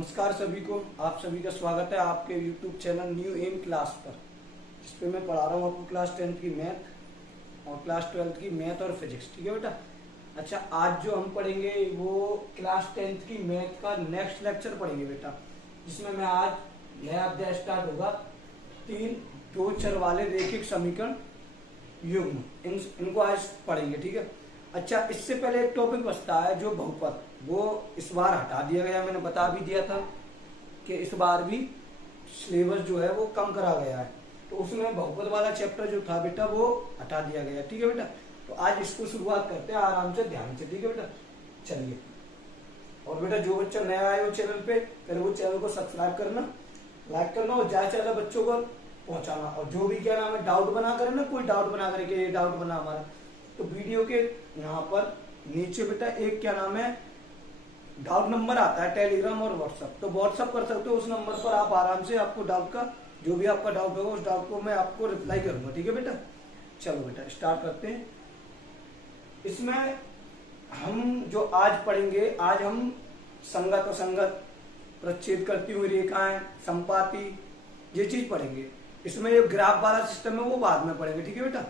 नमस्कार सभी को, आप सभी का स्वागत है आपके YouTube channel New M Class पर, जिस पे मैं पढ़ा रहा हूँ आपको क्लास 10th की मैथ और क्लास 12th की मैथ और फिजिक्स। ठीक है बेटा। अच्छा, आज जो हम पढ़ेंगे वो क्लास 10th की मैथ का नेक्स्ट लेक्चर पढ़ेंगे बेटा, जिसमें मैं आज नया अध्याय स्टार्ट होगा। 3 दो चर वाले रैखिक समीकरण युग्म, इनको आज पढ़ेंगे। ठीक है। अच्छा, इससे पहले एक टॉपिक बचता है जो बहुपद, वो इस बार हटा दिया गया। मैंने बता भी दिया था कि इस बार भी सिलेबस जो है वो कम करा गया है, तो उसमें बहुपद वाला चैप्टर जो था बेटा वो हटा दिया गया। ठीक है बेटा। तो आज इसको शुरुआत करते हैं आराम से, ध्यान से। ठीक है बेटा, चलिए। और बेटा जो बच्चा नया आए हो चैनल पे, पहले वो चैनल को सब्सक्राइब करना, लाइक करना और ज्यादा से ज्यादा बच्चों को पहुंचाना। और जो भी क्या नाम है डाउट बना करे ना, कोई डाउट बना करे कि ये डाउट बना हमारा, तो वीडियो के यहाँ पर नीचे बेटा एक क्या नाम है डाउट नंबर आता है, टेलीग्राम और व्हाट्सएप, तो व्हाट्सएप कर सकते हो। उस नंबर पर आप आराम से आपको डाउट का जो भी आपका डाउट होगा उस डाउट को मैं आपको रिप्लाई करूंगा। ठीक है बेटा। चलो बेटा स्टार्ट करते हैं। इसमें हम जो आज पढ़ेंगे, आज हम संगत असंगत, प्रच्छेद करती हुई रेखाएं, संपाति, ये चीज पढ़ेंगे। इसमें जो ग्राफ वाला सिस्टम है वो बाद में पढ़ेंगे। ठीक है बेटा।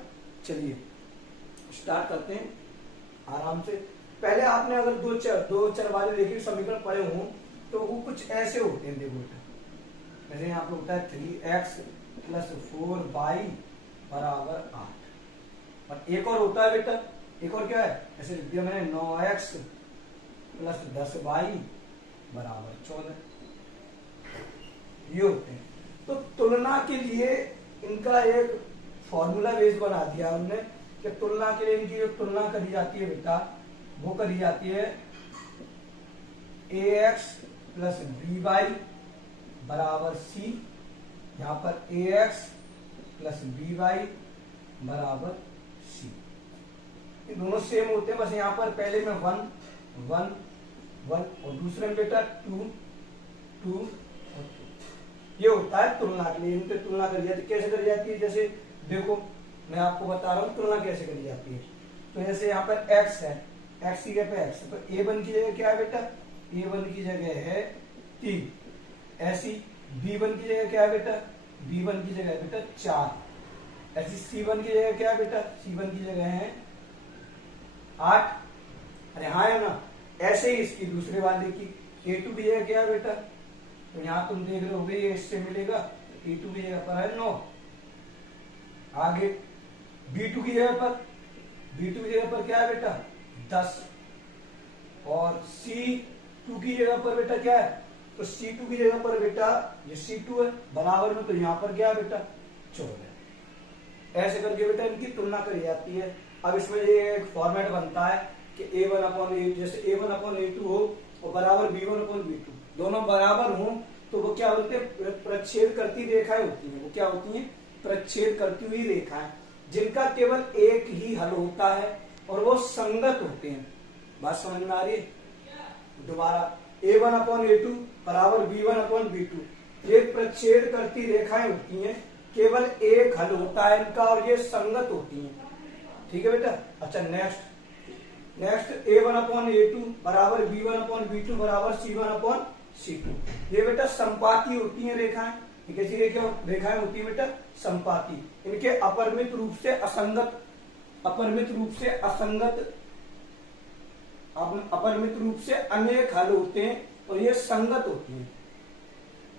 चलिए स्टार्ट करते हैं आराम से। पहले आपने अगर दो चर वाले रैखिक समीकरण पढ़े हों तो वो कुछ ऐसे होते हैं। देखो बेटा, जैसे यहाँ पे होता है 3x + 4y = 8। और एक और होता है बेटा, एक और क्या है, ऐसे लिख दिया मैंने 9x + 10y = 14। ये होते हैं। तो तुलना के लिए इनका एक फॉर्मूला बेस बना दिया हमने कि तुलना के लिए इनकी जो तुलना करी जाती है बेटा, वो करी जाती है ax + by = c। यहाँ पर ax + by = c, ये दोनों सेम होते हैं। बस यहाँ पर पहले में 1 1 1 और दूसरे में बेटा 2 2 और 2। ये होता है तुलना के लिए। इनकी तुलना करी जाती है। कैसे करी जाती है, जैसे देखो मैं आपको बता रहा हूँ तुलना कैसे करी जाती है। तो जैसे यहाँ पर x है, x की जगह पे x, तो a1 की जगह क्या है बेटा, a1 की जगह है 3। ऐसी b1 की जगह क्या है बेटा, b1 की जगह है बेटा 4। ऐसी c1 की जगह क्या है बेटा, c1 की जगह है 8। अरे हाँ है ना। ऐसे ही इसकी दूसरे वाले की a2 की जगह क्या है बेटा, तो यहाँ तुम देख रहे हो ये इससे मिलेगा, a2 की जगह पर है 9। आगे b2 की जगह पर क्या है बेटा 10। और c2 की जगह पर बेटा क्या है, तो c2 की जगह पर बेटा ये c2 है बराबर में, तो यहां पर क्या है बेटा 14। ऐसे करके बेटा इनकी तुलना करी जाती है। अब इसमें ये एक फॉर्मेट बनता है कि a1/a2, जैसे a1/a2 हो और बराबर b1/b2, दोनों बराबर हो तो वो क्या बोलते हैं, प्रच्छेद करती रेखाएं होती हैं। वो क्या होती हैं, प्रच्छेद करती हुई रेखाएं, जिनका केवल एक ही हल होता है और वो संगत होते हैं। बात समझ में आ रही है। दोबारा a1/a2 बराबर b1/b2, ये प्रच्छेद करती रेखाएं होती हैं, केवल एक हल होता है इनका और ये संगत होती हैं। ठीक है बेटा। अच्छा नेक्स्ट a1/a2 बराबर b1/b2 बराबर c1/c2, ये बेटा संपाती होती हैं रेखाएं। कैसी रेखाएं होती है बेटा, संपाती। इनके अपरिमित रूप से असंगत अनेक हल होते हैं और ये संगत होती हैं।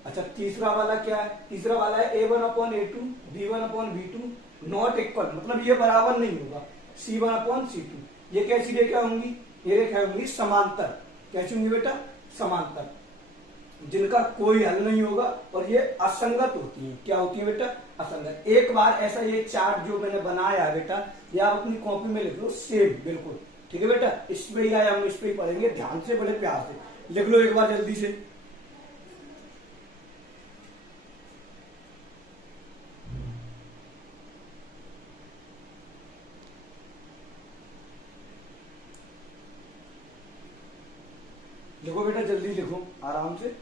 अच्छा तीसरा वाला क्या है, तीसरा वाला है a1/a2 b1/b2 नॉट इक्वल, मतलब ये बराबर नहीं होगा c1/c2। ये कैसी रेखा होंगी, ये रेखा होंगी समांतर। कैसी होंगी बेटा, समांतर, जिनका कोई हल नहीं होगा और ये असंगत होती हैं। क्या होती है बेटा, असंगत। एक बार ऐसा ये चार्ट जो मैंने बनाया है बेटा, ये आप अपनी कॉपी में लिख लो सेम बिल्कुल। ठीक है बेटा। इस पे ही आया, हम इस पे ही पढ़ेंगे, ध्यान से बड़े प्यार से लिख लो एक बार जल्दी से। लिखो बेटा, जल्दी लिखो आराम से।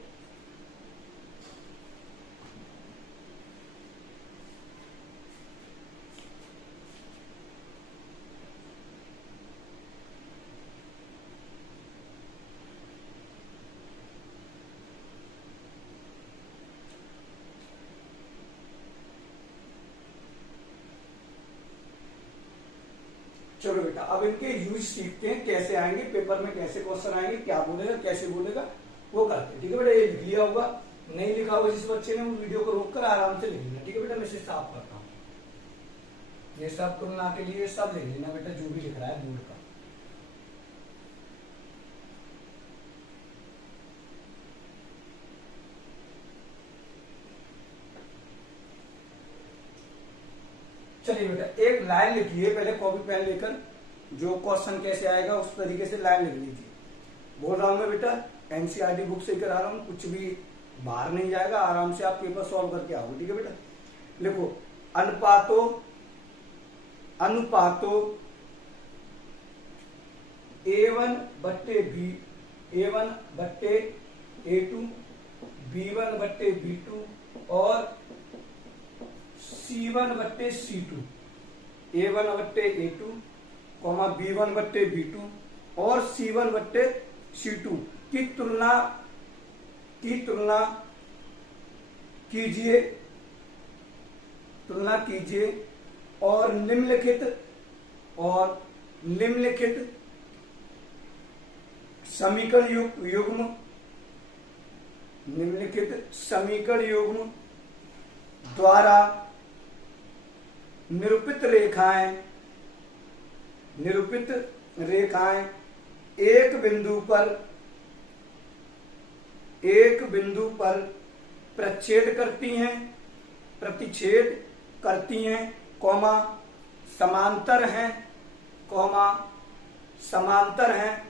चलो बेटा अब इनके यूज सीखते हैं, कैसे आएंगे पेपर में, कैसे क्वेश्चन आएंगे, क्या बोलेगा कैसे बोलेगा वो करते हैं। ठीक है बेटा, ये लिख लिया होगा, नहीं लिखा होगा जिस बच्चे ने वो वीडियो को रोक कर आराम से लिख लेना। ठीक है बेटा, मैं इसे साफ करता हूँ, ये सब तुलना के लिए सब लिख लेना बेटा, जो भी लिख रहा है बोर्ड का। चलिए बेटा एक लाइन लिखिए पहले, कॉपी पेन लेकर, जो क्वेश्चन कैसे आएगा उस तरीके से लाइन लिख लीजिए। बोल रहा हूं मैं बेटा, एनसीईआरटी बुक से करा रहा हूं, कुछ भी बाहर नहीं जाएगा, आराम से आप पेपर सॉल्व करके आओगे। ठीक है बेटा, लिखो अनुपातो A1 बट्टे A2, B1 बट्टे B2 और C1 बट्टे C2, A1 बट्टे A2, B1 बट्टे B2 और C1 बट्टे C2 की तुलना कीजिए और निम्नलिखित समीकरण युग्म द्वारा निरूपित रेखाएं एक बिंदु पर प्रतिच्छेद करती हैं, समांतर हैं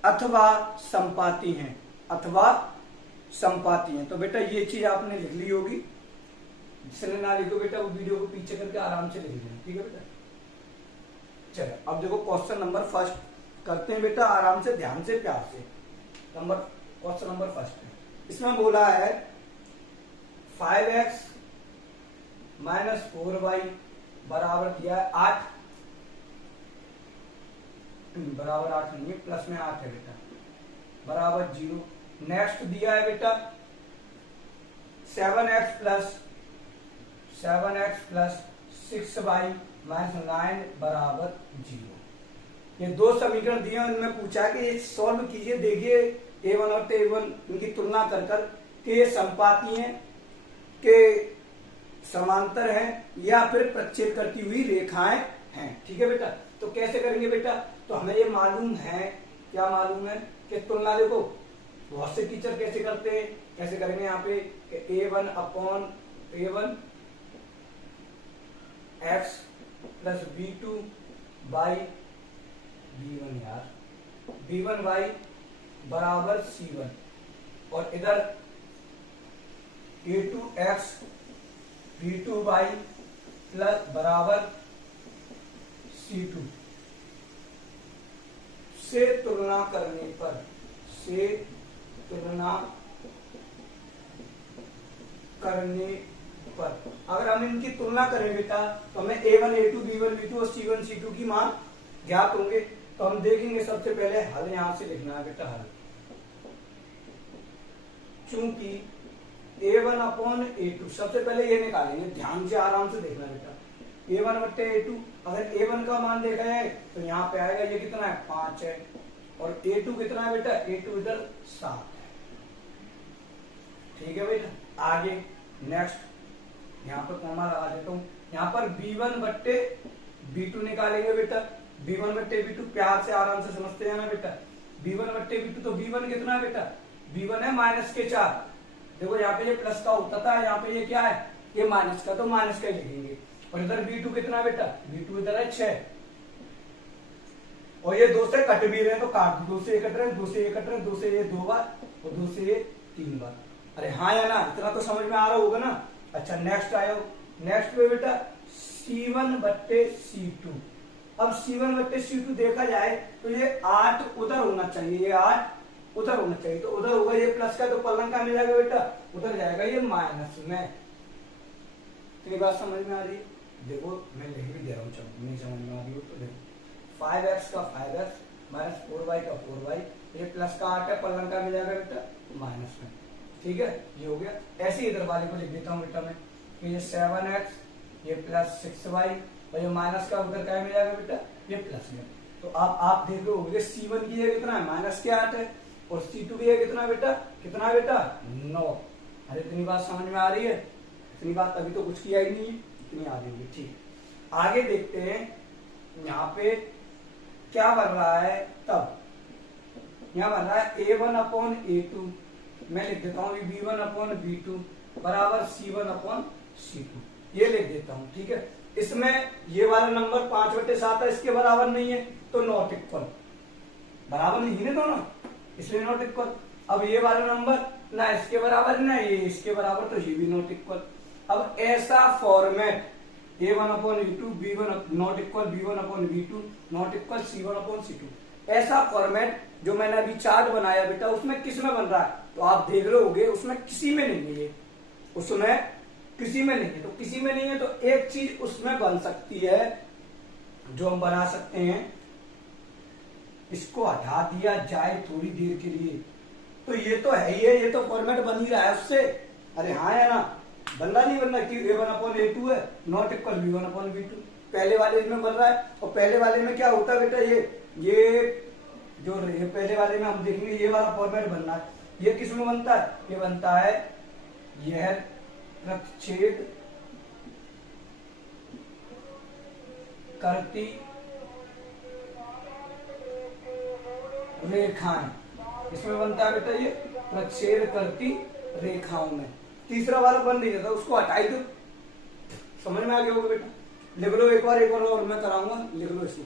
अथवा संपाती हैं। तो बेटा ये चीज आपने लिख ली होगी, जिसने ना लिखो बेटा वो वीडियो को पीछे करके आराम से लिख लेना। ठीक है बेटा, चलो अब देखो क्वेश्चन नंबर फर्स्ट करते हैं बेटा, आराम से ध्यान से प्यार से। क्वेश्चन नंबर फर्स्ट है, इसमें बोला है 5x माइनस 4y बराबर दिया है 8, बराबर 8 नहीं है, प्लस में 8 है बेटा, बराबर 0। नेक्स्ट दिया है बेटा 7x प्लस 6y माइनस 9 बराबर 0। ये दो समीकरण दिए हैं, उनमें पूछा कि ये सॉल्व कीजिए, देखिए A1 और A1 इनकी तुलना कर कि ये संपाती हैं, के समांतर हैं या फिर प्रतिच्छेद करती हुई रेखाएं हैं। ठीक है बेटा, तो कैसे करेंगे बेटा, तो हमें ये मालूम है, क्या मालूम है कि तुलना देखो बहुत से टीचर कैसे करते हैं, कैसे करेंगे यहाँ पे A1 upon A1 x plus B2 by B1 यार B1y बराबर C1 और इधर A2x B2y प्लस बराबर C2 से तुलना करने पर अगर हम इनकी तुलना करें बेटा तो हमें A1 A2 B1 B2 और C1 C2 की मान ज्ञात होंगे। तो हम देखेंगे सबसे पहले हल यहां से लिखना है बेटा, हल चूंकि A1 अपॉन A2 सबसे पहले ये निकालेंगे, ध्यान से आराम से देखना बेटा। A1 बट्टे A2, अगर A1 का मान देखा है तो यहाँ पे आएगा ये कितना है 5 है, और A2 कितना है बेटा, A2 इधर 7 है। ठीक है बेटा, आगे नेक्स्ट यहाँ पर कॉमा लगा देता हूँ, यहाँ पर B1 बट्टे B2 निकालेंगे बेटा। B1 बट्टे B2 प्यार से आराम से समझते हैं ना बेटा, B1 बट्टे B2 तो B1 कितना है बेटा, B1 है -4। देखो यहाँ पे ये प्लस का होता था, यहाँ पे ये क्या है, ये माइनस का, तो माइनस का ही लिखेंगे। और इधर B2 कितना है बेटा, B2 इधर है 6, और ये 2 से कट भी रहे हैं तो काट दो, 2 से ये कट रहे हैं, 2 से ये कट रहे हैं, 2 से ये 2 बार और 2 से ये 3 बार। अरे हाँ या ना, इतना तो समझ में आ रहा होगा ना। अच्छा नेक्स्ट आयो, नेक्स्ट पे बेटा C1 बट्टे C2। अब C1 बट्टे C2 देखा जाए तो ये 8 उधर होना चाहिए, ये 8 उधर होना चाहिए, तो उधर होगा ये प्लस का, तो पलंग का मिल जाएगा बेटा, उधर जाएगा ये माइनस में। तो बात समझ में आ रही है? देखो मैं लिख भी दे रहा हूँ, नहीं समझ में आ रही हो तो देखो 5x का 5x माइनस 4y का 4y, ये प्लस का 8 है, पलंग का मिल जाएगा बेटा माइनस में। ठीक है, ये हो गया। ऐसे ही इधर वाले को लिख देता हूँ बेटा मैं, कि ये 7x ये प्लस 6y और ये माइनस का उधर क्या में जाएगा बेटा, ये प्लस में। तो आप देख रहे होंगे C1 की है कितना है, माइनस के 8 है, और C2 की है कितना बेटा, कितना बेटा 9। अरे इतनी बात समझ में आ रही है, इतनी बात अभी तो कुछ किया ही नहीं है, इतनी आ रही है। ठीक, आगे देखते हैं यहाँ पे क्या बन रहा है। तब यहाँ बन रहा है A1/A2, मैं लिख देता हूँ B1/B2 बराबर C1/C2, ये लिख देता हूँ। ठीक है, इसमें ये वाला नंबर 5/7 है, इसके बराबर नहीं है, तो नॉट इक्वल, बराबर नहीं है दोनों, इसलिए नॉट इक्वल। अब ये वाला नंबर ना इसके बराबर ना ये इसके बराबर, तो ये भी नॉट इक्वल। अब ऐसा format A1/A2 B1 not equal B1/B2 not equal C1/C2, ऐसा फॉर्मेट जो मैंने अभी चार्ट बनाया बेटा, उसमें किस में बन रहा है, तो आप देख रहे होगे उसमें किसी में नहीं है, ये उसमें किसी में नहीं है। तो किसी में नहीं है तो एक चीज उसमें बन सकती है जो हम बना सकते हैं, इसको हटा दिया जाए थोड़ी देर के लिए, तो ये तो है ही है, ये तो फॉर्मेट बन ही रहा है उससे। अरे हाँ है ना, बनना नहीं बनना कि A1/A2 है नॉट इक्वल B1/B2, पहले वाले में बन रहा है। और पहले वाले में क्या होता है बेटा, ये जो ये पहले वाले में हम देखेंगे ये वाला फॉर्मेट बनना है। ये किस में बनता है, ये बनता है यह प्रतिच्छेद करती रेखाएं, इसमें बनता है बेटा ये प्रतिच्छेद करती रेखाओं में। तीसरा वाला बन नहीं जाता, उसको हटाई दो, समझ में आ गया होगा बेटा। लिख लो एक बार और मैं कराऊंगा, लिख लो इसको।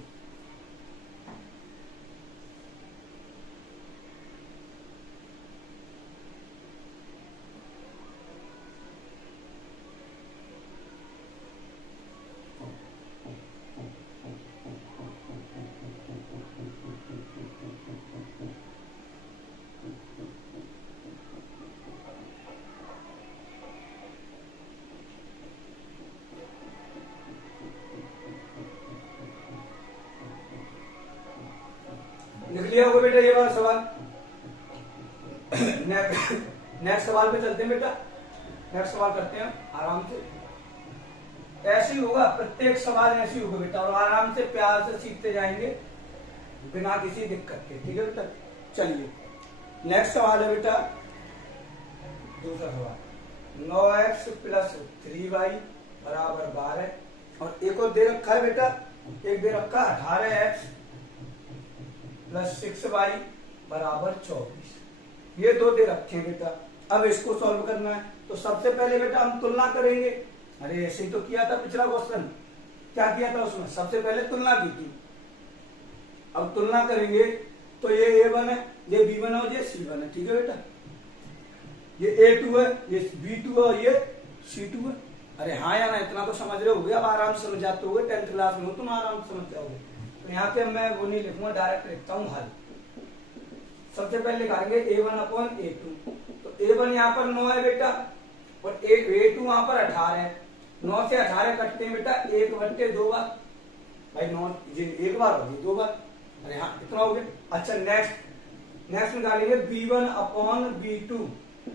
लिख लिया होगा बेटा ये वाला सवाल। नेक्स्ट सवाल पे चलते हैं बेटा, नेक्स्ट सवाल करते हैं आराम से। ऐसे ही होगा, प्रत्येक सवाल ऐसे ही होगा बेटा, और आराम से प्यार से सीखते जाएंगे बिना किसी दिक्कत के। ठीक है बेटा, चलिए नेक्स्ट सवाल है बेटा, दूसरा सवाल 9x + 3y बराबर 12, और एक और दे रखा है बेटा, एक दे रखा 18x + 6y बराबर 24, ये दो दे रखे हैं बेटा। अब इसको सॉल्व करना है, तो सबसे पहले बेटा हम तुलना करेंगे। अरे ऐसे ही तो किया था पिछला क्वेश्चन, क्या किया था उसमें, सबसे पहले तुलना की थी। अब तुलना करेंगे तो ये A1 है, ये B1 है और ये C1 है। ठीक है बेटा, ये A2 है, ये B2 है और ये C2 है। अरे हाँ या ना, इतना तो समझ रहे होगे, अब आराम से समझ जाते होगे, 10th क्लास में हो तुम, आराम से समझ जाओगे। तो यहाँ पे मैं वो नहीं लिखूंगा, डायरेक्ट लिखता हूँ हल। सबसे पहले लिखाएंगे A1/A2, तो A1 यहाँ पर 9 है बेटा, और A2 वहां पर 18 है। 9 से 18 कटते हैं बेटा 1/2 बार, भाई 9 ये एक बार होगी 2 बार। अरे हाँ कितना हो गया। अच्छा नेक्स्ट निकालेंगे B1/B2,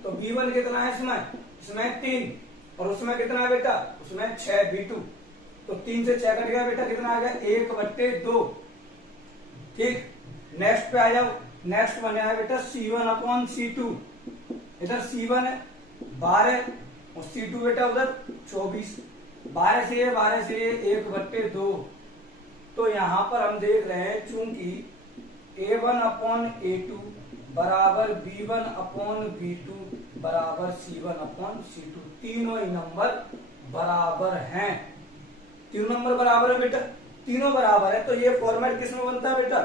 तो B1 कितना है इसमें 3, और उसमें कितना है बेटा, उसमें 6 B2, तो 3 से 6 कट गया बेटा, कितना आ गया 1/2। ठीक, नेक्स्ट पे आ जाओ, नेक्स्ट बना है बेटा C1/C2, इधर C1 है 12 और C2 बेटा उधर 24, 12 से 1/2। तो यहां पर हम देख रहे हैं चूंकि A1/A2 बराबर B1/B2 बराबर C1/C2, तीनों ही नंबर बराबर हैं, तीनों नंबर बराबर है बेटा, तीनों बराबर है। तो ये फॉर्मेट किस में बनता है बेटा,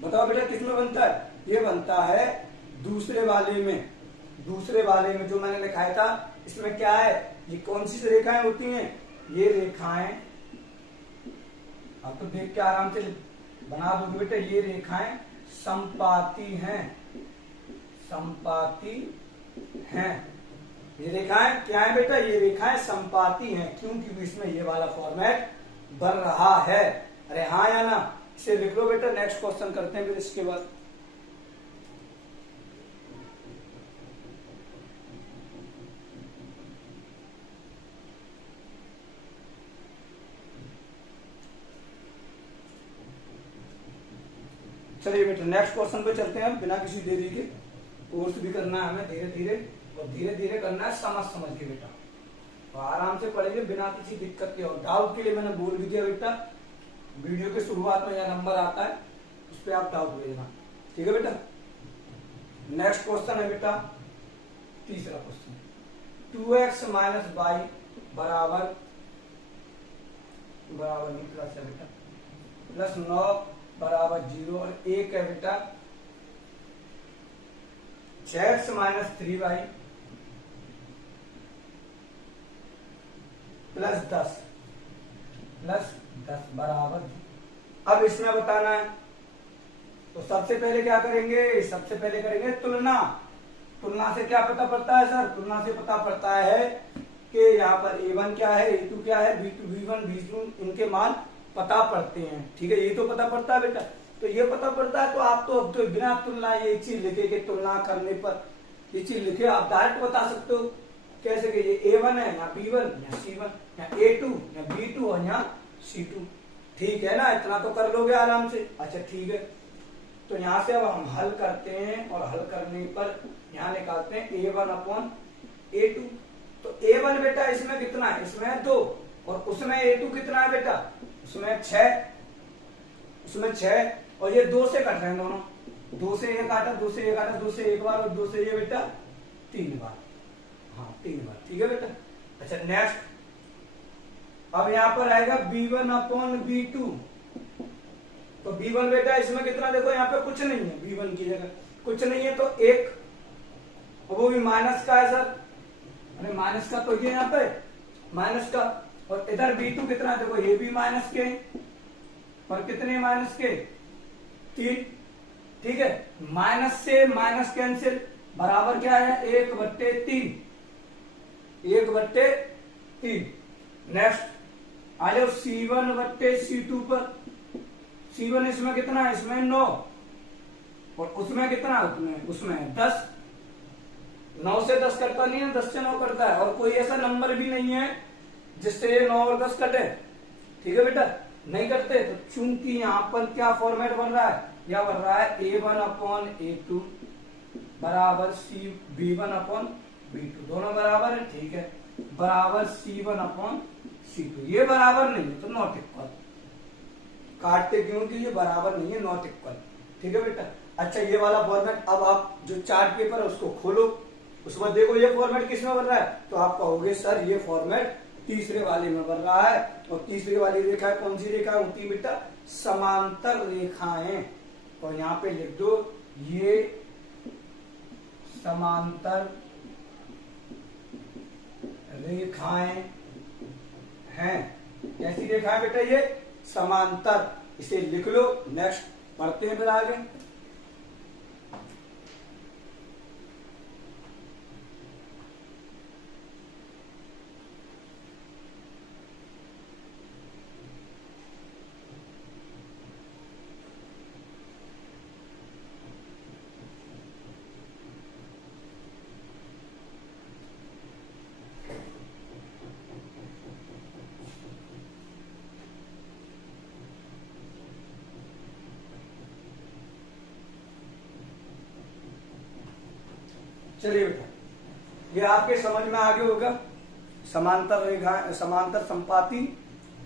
बताओ बेटा किस में बनता है, ये बनता है दूसरे वाले में जो मैंने लिखाया था। इसमें क्या है, ये कौन सी रेखाएं होती हैं, ये रेखाएं अब तो देख के आराम से बना दोगे बेटा, ये रेखाएं संपाती हैं, ये रेखाएं क्या है बेटा, ये रेखाएं संपाती हैं, क्योंकि इसमें ये वाला फॉर्मेट बन रहा है। अरे हाँ या ना, इसे लिख लो बेटा। नेक्स्ट क्वेश्चन करते हैं फिर इसके बाद। चलिए बेटा नेक्स्ट क्वेश्चन पे चलते हैं हम, बिना किसी देरी के। कोर्स भी करना है हमें धीरे धीरे, और धीरे धीरे करना है समझ समझ के बेटा, तो आराम से पढ़ेंगे बिना किसी दिक्कत के। और डाउट के लिए मैंने बोल भी दिया बेटा, वीडियो के शुरुआत में यह नंबर आता है, उस पर आप डाउट भेजना, ठीक है बेटा। नेक्स्ट क्वेश्चन है बेटा तीसरा क्वेश्चन, 2x माइनस वाई बराबर नहीं प्लस है बेटा, प्लस 9 बराबर 0, और एक है बेटा 6x माइनस 3y प्लस 10 बराबर। अब इसमें बताना है, तो सबसे पहले क्या करेंगे, सबसे पहले करेंगे तुलना। तुलना से क्या पता पड़ता है सर, तुलना से पता पड़ता है कि यहाँ पर a1 क्या है, a2 क्या है, b2 b1 b2 इनके मान पता पड़ते हैं, ठीक है। ये तो पता पड़ता है बेटा, तो ये पता पड़ता है, तो आप तो अब तो बिना तुलना ये चीज लिखे के तुलना करने पर ये चीज लिखे आप डायरेक्ट बता सकते हो कैसे कि ये a1 है या b1 या c1 या a2 या b2 और यहाँ c2, ठीक है ना। इतना तो कर लोगे आराम से। अच्छा ठीक है, तो यहाँ से अब हम हल करते हैं, और हल करने पर यहाँ निकालते हैं a1 अपॉन a2। तो a1 बेटा इसमें कितना है, इसमें है 2, और उसमें a2 कितना है बेटा, उसमें 6, और ये 2 से कट रहे हैं दोनों, 2 से 1 काटा, 2 से 1 काटा, 2 से 1 बार, और 2 से ये बेटा 3 बार, हाँ 3 बार, ठीक है बेटा। अच्छा नेक्स्ट, अब यहाँ पर आएगा b1 अपॉन b2। तो b1 बेटा इसमें कितना, देखो यहाँ पे कुछ नहीं है, b1 की जगह कुछ नहीं है, तो 1, और वो भी माइनस का है सर, अरे माइनस का, तो ये यहाँ पे माइनस का, और इधर b2 कितना है, देखो ये भी माइनस के, और कितने माइनस के 3, ठीक है। माइनस से माइनस कैंसिल, बराबर क्या है 1/3, 1/3। नेक्स्ट आ जाओ c1/c2 पर। c1 इसमें कितना है, इसमें 9, और उसमें कितना है, उसमें 10। 9 से 10 करता नहीं है, 10 से 9 करता है, और कोई ऐसा नंबर भी नहीं है जिससे ये 9 और 10 कटे, ठीक है बेटा, नहीं करते। तो चूंकि यहाँ पर क्या फॉर्मेट बन रहा है, यह बन रहा है a1 अपॉन a2 बराबर b1 अपॉन b2, दोनों बराबर है, ठीक है, बराबर c1 अपॉन c2। ये बराबर नहीं है तो नॉट इक्वल, काटते क्योंकि ये बराबर नहीं है, नॉट इक्वल, ठीक है बेटा। अच्छा ये वाला फॉर्मेट, अब आप जो चार्ट पेपर है उसको खोलो, उस पर देखो ये फॉर्मेट किस में बन रहा है, तो आप कहोगे सर ये फॉर्मेट तीसरे वाले में बन रहा है। और तीसरी वाली रेखा कौन सी रेखा होती है बेटा, समांतर रेखाएं, और यहाँ पे लिख दो ये समांतर रेखाएं हैं। कैसी रेखाएं बेटा, ये समांतर, इसे लिख लो। नेक्स्ट पढ़ते हैं फिर आगे। चलिए बेटा, ये आपके समझ में आगे होगा, समांतर रेखा, समांतर संपाती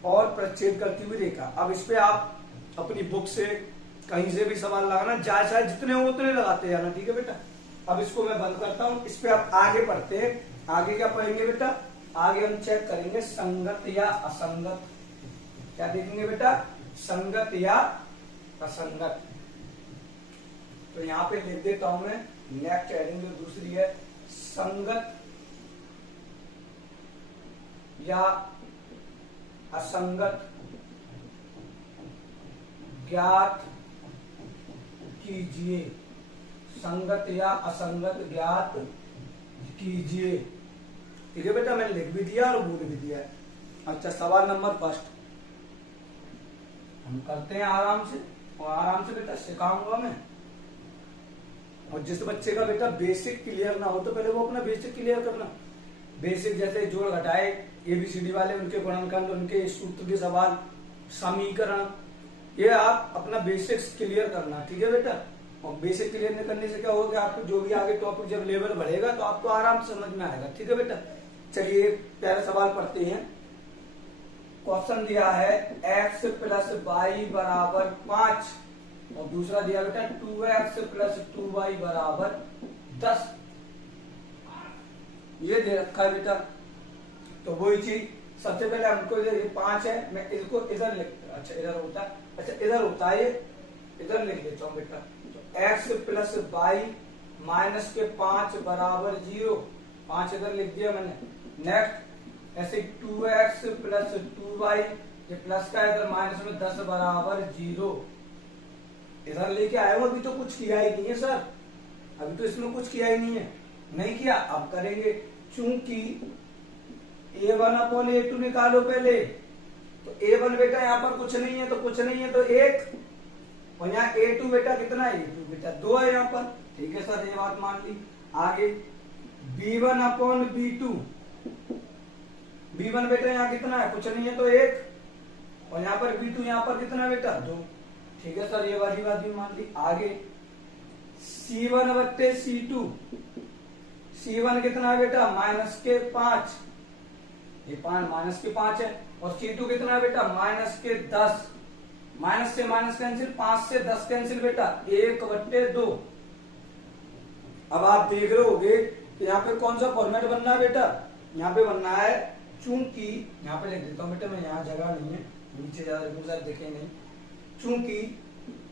और प्रच्छेद करती हुई रेखा। अब इस पे आप अपनी बुक से कहीं से भी सवाल लगाना, चाहे जितने हो उतने लगाते जाना, ठीक है बेटा। अब इसको मैं बंद करता हूं, इस पे आप आगे पढ़ते हैं। आगे क्या पढ़ेंगे बेटा, आगे हम चेक करेंगे संगत या असंगत। क्या देखेंगे बेटा, संगत या असंगत। तो यहाँ पे लिख देता हूं मैं, नेक्स्ट हेडिंग जो दूसरी है, संगत या असंगत ज्ञात कीजिए। संगत या असंगत ज्ञात कीजिए, ठीक है बेटा, मैंने लिख भी दिया और बोल भी दिया है। अच्छा सवाल नंबर फर्स्ट हम करते हैं आराम से, और आराम से बेटा सिखाऊंगा मैं। और जिस बच्चे का बेटा बेसिक क्लियर ना हो तो पहले वो अपना बेसिक क्लियर करना। बेसिक जैसे जोड़ घटाए, एबीसीडी वाले, उनके गुणनखंड, उनके सूत्र के सवाल, समीकरण, ये आप अपना बेसिक्स क्लियर करना, ठीक है बेटा। और बेसिक क्लियर करने से क्या होगा कि आपको जो भी आगे टॉपिक जब लेवल बढ़ेगा तो आपको आराम से समझ में आएगा, ठीक है बेटा। चलिए पहला सवाल पढ़ते हैं। क्वेश्चन दिया है x प्लस वाई बराबर 5 और दूसरा दिया बेटा 2x प्लस 2y बराबर 10। ये दे रखा है बेटा। तो वही चीज सबसे पहले हमको ये 5 है, मैं इसको इधर लिख, अच्छा इधर होता है, अच्छा इधर होता है, ये इधर लिख देता हूँ बेटा। तो x प्लस वाई माइनस के 5 बराबर 0, 5 इधर लिख दिया मैंने। नेक्स्ट ऐसे 2x प्लस 2y, ये प्लस का इधर माइनस में 10 बराबर 0 इधर लेके आए हो। अभी तो कुछ किया ही नहीं है सर, अभी तो इसमें कुछ किया ही नहीं है, नहीं किया, अब करेंगे। चूंकि a1 अपॉन a2 निकालो पहले, तो a1 बेटा यहाँ पर कुछ नहीं है तो कुछ नहीं है तो 1, और यहाँ a2 बेटा कितना है, a2 बेटा 2 है यहाँ पर, ठीक है सर, ये बात मान ली। आगे b1 अपॉन b2, b1 बेटा यहाँ कितना है, कुछ नहीं है तो 1, और यहाँ पर b2 यहाँ पर कितना है बेटा 2, ठीक है सर, ये वाली बात भी मान ली। आगे c1 बट्टे c2, c1 कितना है बेटा माइनस के 5, ये 5 माइनस के 5 है, और c2 कितना है बेटा माइनस के 10, माइनस से माइनस कैंसिल, 5 से 10 कैंसिल बेटा 1 बट्टे 2। अब आप देख रहे होगे यहाँ पे कौन सा फॉर्मेट बनना है बेटा, यहाँ पे बनना है, चूंकि यहाँ पे लिख देता हूँ बेटा मैं, यहाँ जगह नहीं है, नीचे ज्यादा देखे नहीं। चूंकि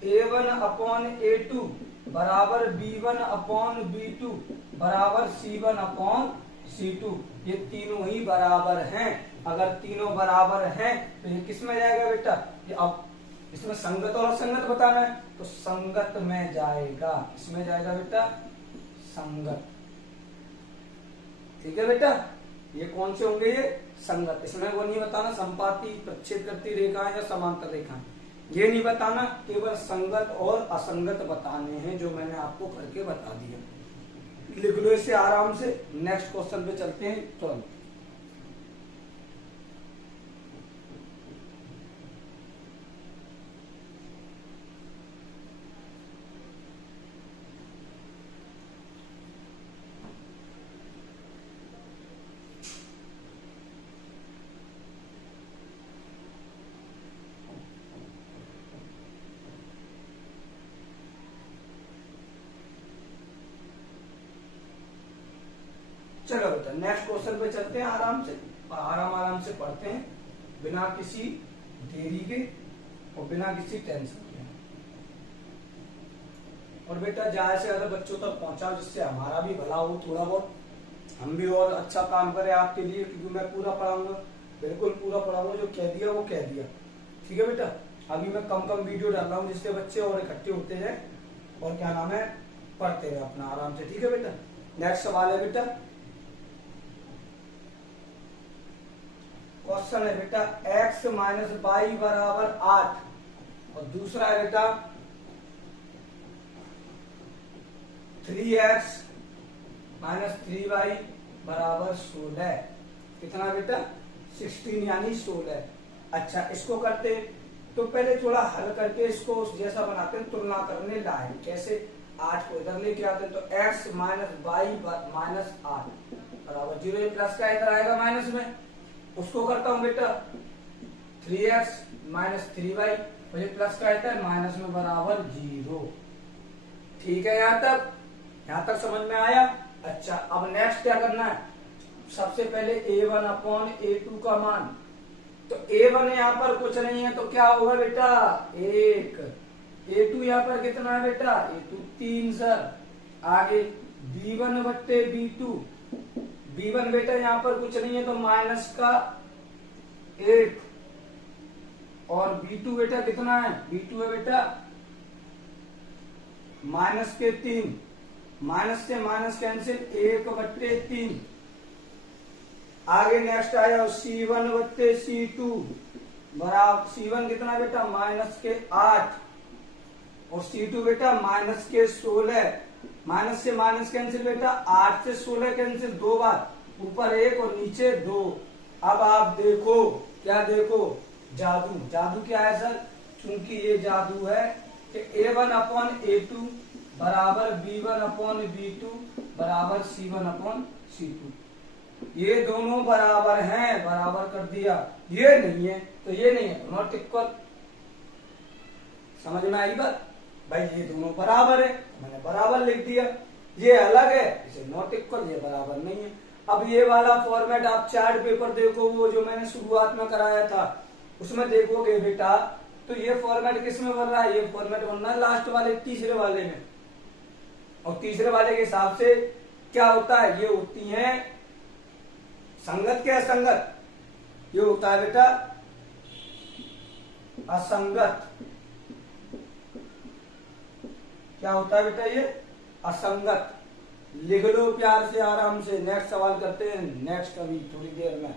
a1 अपॉन a2 बराबर b1 अपॉन b2 बराबर c1 अपॉन c2, ये तीनों ही बराबर हैं। अगर तीनों बराबर हैं तो ये किस में जाएगा बेटा, ये अब इसमें संगत और असंगत बताना है, तो संगत में जाएगा, इसमें जाएगा बेटा संगत, ठीक है बेटा। ये कौन से होंगे, ये संगत, इसमें वो नहीं बताना संपाती प्रच्छेद करती रेखाएं या समांतर रेखाएं, ये नहीं बताना, केवल संगत और असंगत बताने हैं, जो मैंने आपको करके बता दिया। लिख लो इसे आराम से। नेक्स्ट क्वेश्चन पे चलते हैं तुरंत। चलो बेटा नेक्स्ट क्वेश्चन पे चलते हैं आराम से, आराम से पढ़ते हैं, बिना किसी देरी के और बिना किसी टेंशन के। और बेटा ज्यादा से ज्यादा बच्चों तक पहुंचाओ, जिससे हमारा भी भला हो, थोड़ा बहुत हम भी और अच्छा काम करें आपके लिए, क्योंकि मैं पूरा पढ़ाऊंगा, बिल्कुल पूरा पढ़ाऊंगा, जो कह दिया वो कह दिया, ठीक है बेटा। अभी मैं कम कम वीडियो डाल रहा हूँ, जिससे बच्चे और इकट्ठे होते जाए और क्या नाम है पढ़ते रहे अपना आराम से, ठीक है बेटा। नेक्स्ट सवाल है बेटा, क्वेश्चन है बेटा x माइनस वाई बराबर 8 और दूसरा है बेटा 3x माइनस 3y बराबर 16। कितना बेटा 16 यानी 16। अच्छा इसको करते तो पहले थोड़ा हल करके इसको उस जैसा बनाते हैं, तुलना करने लायक। कैसे, 8 को इधर लेके आते हैं तो x माइनस वाई माइनस 8 बराबर 0, प्लस का इधर आएगा माइनस में, उसको करता हूं बेटा 3x माइनस 3y, और ये प्लस का आता है माइनस में बराबर 0। ठीक है, यहां तक समझ में आया। अच्छा अब नेक्स्ट क्या करना है, सबसे पहले a1 अपॉन a2 का मान, तो a1 यहाँ पर कुछ नहीं है तो क्या होगा बेटा 1, a2 यहाँ पर कितना है बेटा a2 3 सर। आगे b1 बट्टे b2, b1 बेटा यहाँ पर कुछ नहीं है तो माइनस का 1, और b2 बेटा कितना है, b2 है बेटा माइनस के 3, माइनस से माइनस कैंसिल 1 बट्टे 3। आगे नेक्स्ट आया c1 बट्टे c2 बराबर, c1 कितना बेटा माइनस के 8 और c2 बेटा माइनस के 16। माइनस से माइनस कैंसिल बेटा, 8 से 16 कैंसिल 2 बार, ऊपर 1 और नीचे 2। अब आप देखो, क्या देखो, जादू। जादू क्या है सर, चूंकि ये जादू है कि A1 अपॉन A2 बराबर B1 अपॉन B2 बराबर C1 अपॉन C2। ये दोनों बराबर हैं, बराबर कर दिया। ये नहीं है तो ये नहीं है, नॉट इक्वल। समझ में आई बात? भाई ये दोनों बराबर है, मैंने बराबर लिख दिया। ये अलग है, इसे नॉट इक्वल, ये बराबर नहीं है। अब ये वाला फॉर्मेट आप चार्ट पेपर देखो, वो जो मैंने शुरुआत में कराया था उसमें देखोगे बेटा, तो ये फॉर्मेट किस में बन रहा है? ये फॉर्मेट बन रहा है लास्ट वाले तीसरे वाले में। और तीसरे वाले के हिसाब से क्या होता है? ये होती है संगत के असंगत। ये होता है बेटा असंगत। क्या होता है बेटा? ये असंगत। लिख लो प्यार से, आराम से। नेक्स्ट सवाल करते हैं, नेक्स्ट अभी थोड़ी देर में।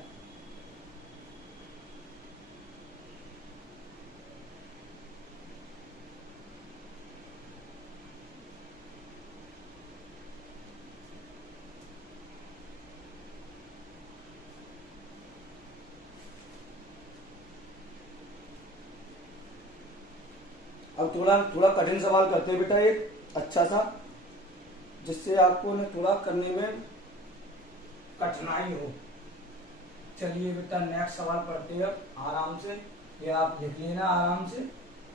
अब थोड़ा थोड़ा कठिन सवाल करते हैं बेटा, एक अच्छा सा, जिससे आपको ना थोड़ा करने में कठिनाई हो। चलिए बेटा नेक्स्ट सवाल पढ़ते हैं आराम से। ये आप लिख लेना आराम से,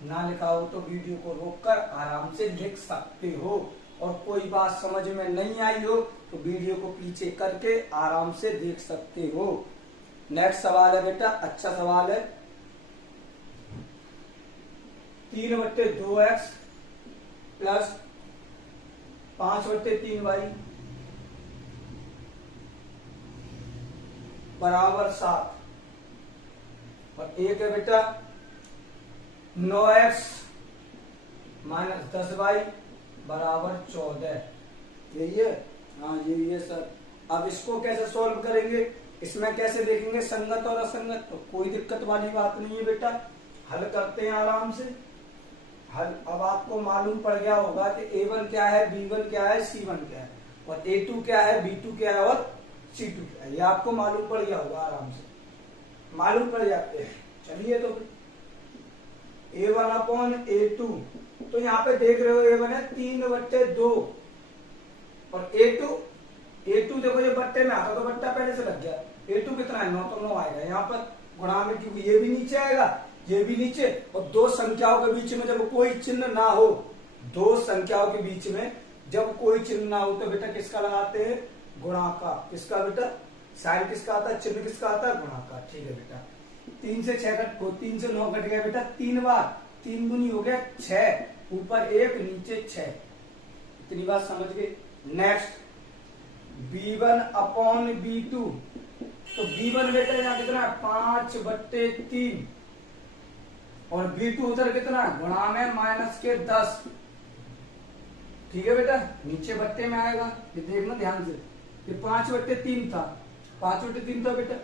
ना लिखा हो तो वीडियो को रोककर आराम से लिख सकते हो। और कोई बात समझ में नहीं आई हो तो वीडियो को पीछे करके आराम से देख सकते हो। नेक्स्ट सवाल है बेटा, अच्छा सवाल है। 3/2x प्लस 5/3y बराबर 7। और एक है बेटा 9x माइनस 10y बराबर 14। यही है? हाँ यही है सर। अब इसको कैसे सॉल्व करेंगे, इसमें कैसे देखेंगे संगत और असंगत? तो कोई दिक्कत वाली बात नहीं है बेटा, हल करते हैं आराम से। हल अब आपको मालूम पड़ गया होगा कि A1 क्या है, B1 क्या है, C1 क्या है, और A2 क्या है, B2 क्या है और C2 क्या है। ये आपको मालूम पड़ गया होगा, आराम से मालूम पड़ जाते हैं। चलिए तो A1 अपॉन A2, तो यहाँ पे देख रहे हो A1 है 3/2 और A2 देखो ये बट्टे में आता तो बट्टा पहले से लग गया। A2 कितना है? 9 तो 9 आएगा यहाँ पर गुणा में, क्योंकि ये भी नीचे आएगा ये भी नीचे। और दो संख्याओं के बीच में जब कोई चिन्ह ना हो, दो संख्याओं के बीच में जब कोई चिन्ह ना हो तो बेटा किसका लगाते हैं? गुणा का। किसका बेटा? साइन किसका आता है, चिन्ह किसका आता है? गुणा का। ठीक है बेटा। 3 से 9 घट गया बेटा 3 बार, 3 दूनी हो गया 6, ऊपर 1 नीचे 6। इतनी बात समझ गए? नेक्स्ट B1 अपॉन B2, तो B1 बेटा यहाँ कितना है? 5/3 और B2 उधर कितना है? गुणा में माइनस के 10। ठीक है बेटा, नीचे बट्टे में आएगा, ये देखना ध्यान से। ये 5/3 था, 5/3 था बेटा,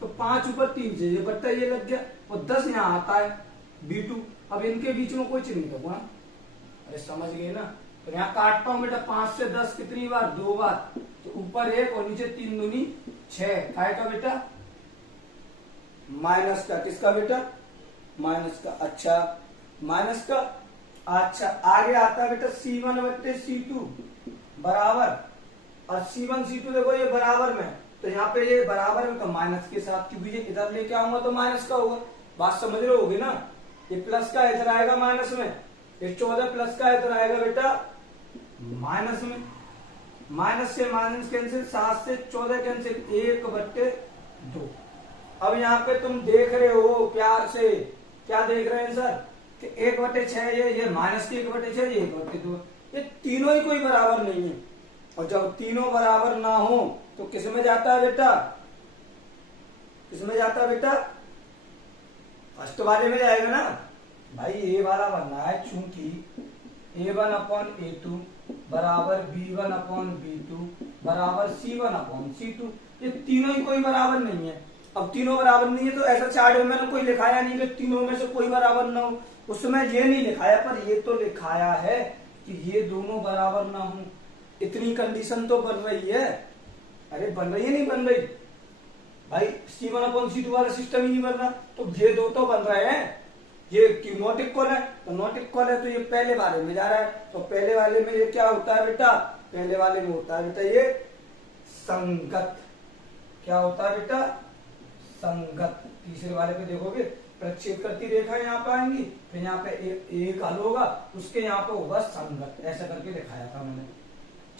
तो 5 ऊपर 3 से ये बट्टा ये लग गया और 10 यहाँ आता है B2। अब इनके बीच में कोई चिन्ह नहीं था गुणा। अरे समझ गए ना? तो यहाँ काटता हूं बेटा 5 से 10 कितनी बार? 2 बार। तो ऊपर 1 और नीचे 3 दूनी 6। काय का बेटा? माइनस का। किसका बेटा? माइनस का। अच्छा माइनस का। अच्छा आगे आता है बेटा C1/C2 बराबर, और C1 C2 देखो ये बराबर में, तो यहाँ पे ये बराबर में तो माइनस के साथ, क्योंकि ये इधर लेके आऊंगा तो माइनस का होगा। बात समझ रहे होगे ना? ये प्लस का इधर आएगा माइनस में, ये 14 प्लस का इधर आएगा बेटा माइनस में। माइनस से माइनस कैंसिल, 7 से 14 कैंसिल, 1/2। अब यहाँ पे तुम देख रहे हो प्यार से, क्या देख रहे हैं सर? कि 1/6 ये माइनस की 1/6, ये 1/2, ये तीनों ही कोई बराबर नहीं है। और जब तीनों बराबर ना हो तो किस में जाता है बेटा? किस में जाता है बेटा? फर्स्ट वाले में जाएगा ना भाई। ये वाला बनना है, चूंकि A1 अपॉन A2 बराबर B1 अपॉन B2 बराबर C1 अपॉन C2, ये तीनों ही कोई बराबर नहीं है। अब तीनों बराबर नहीं है तो ऐसा चार्ट में मैंने कोई लिखाया नहीं कि तीनों में से कोई बराबर ना हो, उसमें ये नहीं लिखाया, पर ये तो लिखाया है कि ये दोनों बराबर ना हो। इतनी कंडीशन तो बन रही है। अरे बन रही है नहीं बन रही भाई? C1 अपॉन C2 वाला सिस्टम ही नहीं बन रहा, तो ये दो तो बन रहे हैं। ये क्यों नॉट इक्वल है, तो नॉट इक्वल है तो ये पहले वाले में जा रहा है, तो पहले वाले में ये क्या होता है बेटा, पहले वाले में होता है बेटा ये संगत। क्या होता है बेटा, संगत। तीसरे वाले पे देखोगे प्रक्षेप करती रेखा यहाँ पे आएंगी, फिर यहाँ पे एक हल होगा, उसके यहाँ पे होगा संगत। ऐसा करके दिखाया था मैंने,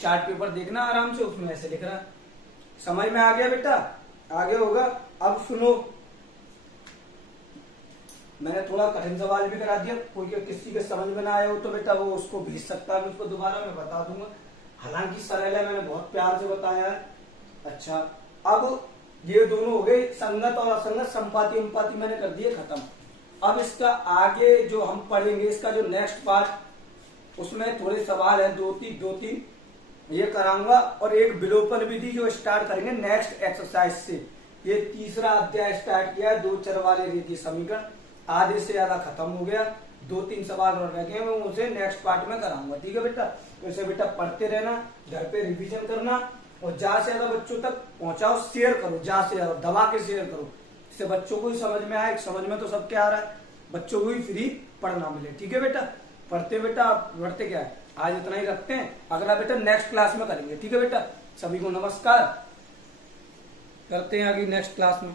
चार्ट पेपर देखना आराम से, उसमें ऐसे लिख रहा है। समझ में आ गया बेटा, आगे होगा। अब सुनो, मैंने थोड़ा कठिन सवाल भी करा दिया, कोई किसी के समझ में ना आया हो तो बेटा वो उसको भेज सकता है, उसको दोबारा मैं बता दूंगा। हालांकि सरल है, मैंने बहुत प्यार से बताया है। अच्छा, अब ये दोनों हो गए संगत और असंगत, संपाती अनुपाती मैंने कर दिए खत्म। अब इसका आगे जो हम पढ़ेंगे, इसका जो नेक्स्ट पार्ट, उसमें थोड़े सवाल है, दो तीन ये कराऊंगा, और एक विलोपन विधि जो स्टार्ट करेंगे नेक्स्ट एक्सरसाइज से। ये तीसरा अध्याय स्टार्ट किया है, दो चर वाले रेखीय समीकरण, आधे से ज्यादा खत्म हो गया, 2-3 सवाल और रह गए, मैं उसे नेक्स्ट पार्ट में कराऊंगा। ठीक है बेटा, तो इसे बेटा पढ़ते रहना, घर पे रिवीजन करना, और ज्यादा से ज्यादा बच्चों तक पहुंचाओ, शेयर करो, ज्यादा से ज्यादा दबा के शेयर करो, इससे बच्चों को ही समझ में आए। समझ में तो सबके आ रहा है, बच्चों को ही फ्री पढ़ना मिले। ठीक है बेटा, पढ़ते बेटा, पढ़ते क्या है, आज इतना ही रखते हैं, अगला बेटा नेक्स्ट क्लास में करेंगे। ठीक है बेटा, सभी को नमस्कार, करते हैं आगे नेक्स्ट क्लास में।